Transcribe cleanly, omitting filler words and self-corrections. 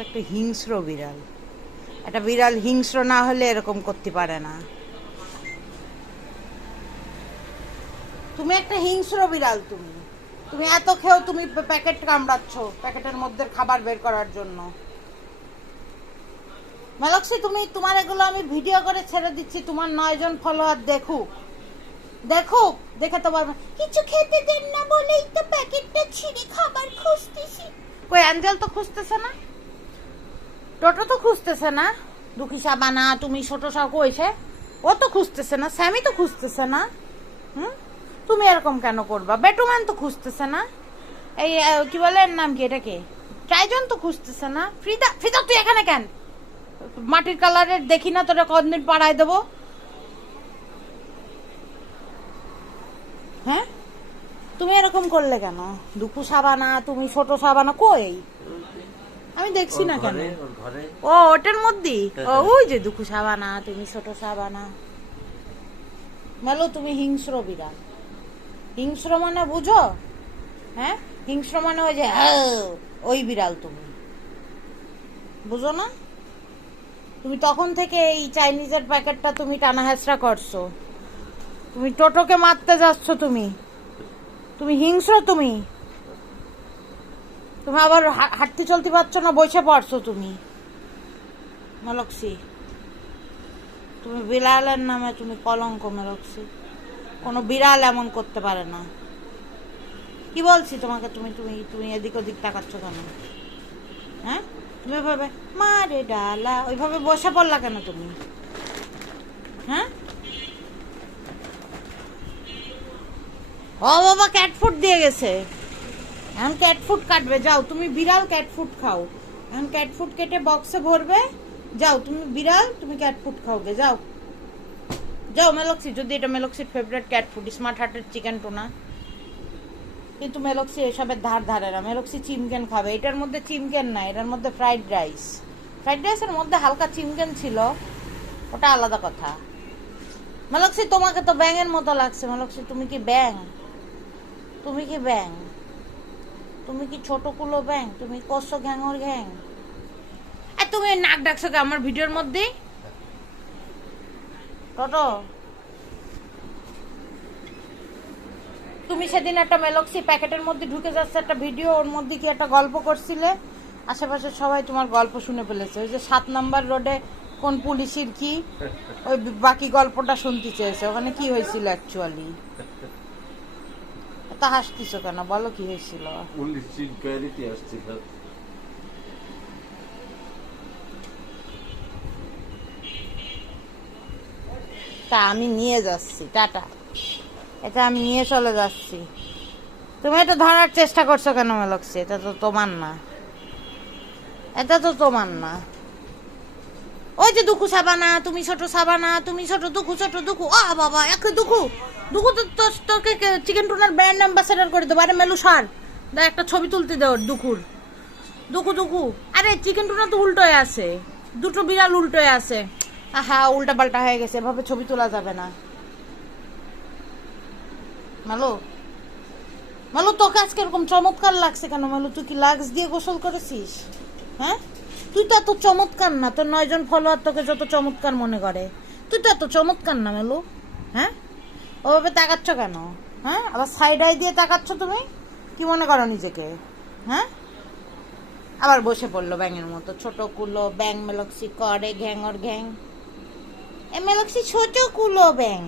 তো একটা হিংস্র বিড়াল। একটা বিড়াল হিংস্র না হলে এরকম করতে পারে না। তুমি একটা হিংস্র বিড়াল। তুমি তুমি এত খেয়েও তুমি প্যাকেট কামড়াচ্ছ প্যাকেটের মধ্যে খাবার বের করার জন্য। মেলক্সি, তুমি তোমার এগুলো আমি ভিডিও করে ছেড়ে দিচ্ছি, তোমার 9 জন ফলোয়ার দেখুক। দেখুক, দেখে তো বলবে কিছু খেতে দেন না বলেই তো প্যাকেটটা ছিঁড়ে খাবার খুঁজতেছি। কই অ্যাঞ্জেল তো খুঁজতেছে না, টোটো তো খুঁজতেছে না, দুঃখী সাবানা তুমি ছোট সব কইছে, ও তো খুঁজতেছে না, স্যামি তো খুঁজতেছে না। তুমি এরকম কেন করবা? বেটুম্যান তো খুঁজতেছে না, এই কি বলে এর নাম কি, এটাকে ট্রাইজন তো খুঁজতেছে না। ফ্রিদা, ফ্রিদা তুই এখানে কেন? মাটির কালারের দেখি না তোরা কতদিন পাড়ায় দেবো। হ্যাঁ, তুমি এরকম করলে কেন? দুঃখু সাবানা তুমি ছোট সাবানা কই? আমি দেখছি না কেন? ও ওটার মধ্যে, ওই যে দুঃখু সাবানা তুমি ছোট সাবানা। মেলো, তুমি হিংস্র বিড়াল। হিংস্র মানে বুঝো? হ্যাঁ, হিংস্র মানে ওই যে ওই বিড়াল। তুমি বুঝো না? তুমি তখন থেকে এই চাইনিজের প্যাকেটটা তুমি টানা হেঁচড়া করছো, তুমি টোটোকে মারতে যাচ্ছ, তুমি তুমি হিংস্র। তুমি তুমি আবার হাঁটতে চলতে পারছো না, বসে পড়ছো তুমি। মেলক্সি, তুমি বিড়ালের নামে তুমি কলঙ্ক। মেলক্সি, কোনো বিড়াল এমন করতে পারে না। কি বলছি তোমাকে? তুমি তুমি তুমি এদিক ওদিক তাকাচ্ছ কেন? হ্যাঁ, তুমি ওইভাবে মারে ডালা ওইভাবে বসে পড়লা কেন তুমি? হ্যাঁ, ও বাবা ক্যাট ফুড দিয়ে গেছে, এখন ক্যাট ফুড কাটবে। যাও তুমি বিড়াল, ক্যাট ফুড খাও। এখন ক্যাট ফুড কেটে বক্সে ভরবে। যাও তুমি বিড়াল, তুমি ক্যাট ফুড খাওগে। যাও যাও মেলক্সি, যদি এটা মেলক্সির ফেভারিট ক্যাট ফুড, স্মার্ট হার্টের চিকেন টোনা। কিন্তু মেলক্সি এসবের ধার ধারে না। মেলক্সি চিমকেন খাবে। এটার মধ্যে চিমকেন না, এটার মধ্যে ফ্রাইড রাইস। ফ্রাইড রাইসের মধ্যে হালকা চিমকেন ছিল, ওটা আলাদা কথা। মেলক্সি, তোমাকে তো ব্যাঙের মতো লাগছে। মেলক্সি, তুমি কি ব্যাং? তুমি কি ব্যাং? তুমি কি ছোট কুলো ব্যাং? তুমি কষ্ট ঘ্যাঙর ঘ্যাং। আর তুমি নাক ডাকছো কে আমার ভিডিওর মধ্যে? টোটো, তুমি সেদিন একটা মেলক্সি প্যাকেটের মধ্যে ঢুকে যাচ্ছে একটা ভিডিও, ওর মধ্যে কি একটা গল্প করছিলে, আশেপাশে সবাই তোমার গল্প শুনে ফেলেছে। ওই যে 7 নম্বর রোডে কোন পুলিশের কি, ওই বাকি গল্পটা শুনতে চেয়েছে, ওখানে কি হয়েছিল অ্যাকচুয়ালি। তা হাসতিছো কেন? বলো কি হয়েছিল। পুলিশ ইনকোয়ারিতে আসছিল। তা আমি নিয়ে যাচ্ছি, টাটা। এটা আমি নিয়ে চলে যাচ্ছি। তুমি এটা ধরার চেষ্টা করছো কেন মেলক্সি? এটা তো তোমার না, এটা তো তোমার না। ওই যে দুঃখু সাবানা তুমি ছোট সাবানা, তুমি ছোট দুঃখু, ছোট দুঃখু। ও বাবা, এক দুঃখু, দুঃখু তো তোকে চিকেন টুনার ব্র্যান্ড অ্যাম্বাসেডর করে দেবো। আরে মেলু সার, দা একটা ছবি তুলতে দেও দুঃখুর। দুঃখু দুঃখু, আরে চিকেন টুনা তো উল্টোয় আছে, দুটো বিড়াল উল্টোয় আছে। আহা, উল্টা পাল্টা হয়ে গেছে, এভাবে ছবি তোলা যাবে না। মেলু, মেলু তোকে আজকে এরকম চমৎকার লাগছে কেন? মেলু, তুই কি লাক্স দিয়ে গোসল করেছিস? হ্যাঁ, তুই তো এত চমৎকার না। তোর 9 জন ফলোয়ার তোকে যত চমৎকার মনে করে, তুই তো এত চমৎকার না মেলু। হ্যাঁ, ওভাবে তাকাচ্ছ কেন? হ্যাঁ, আবার সাইড আই দিয়ে তাকাচ্ছ। তুমি কি মনে করো নিজেকে? হ্যাঁ, আবার বসে পড়লো ব্যাঙের মতো। ছোট কুলো ব্যাং মেলক্সি করে ঘ্যাঙর ঘ্যাং। এ মেলক্সি ছোট কুলো ব্যাং।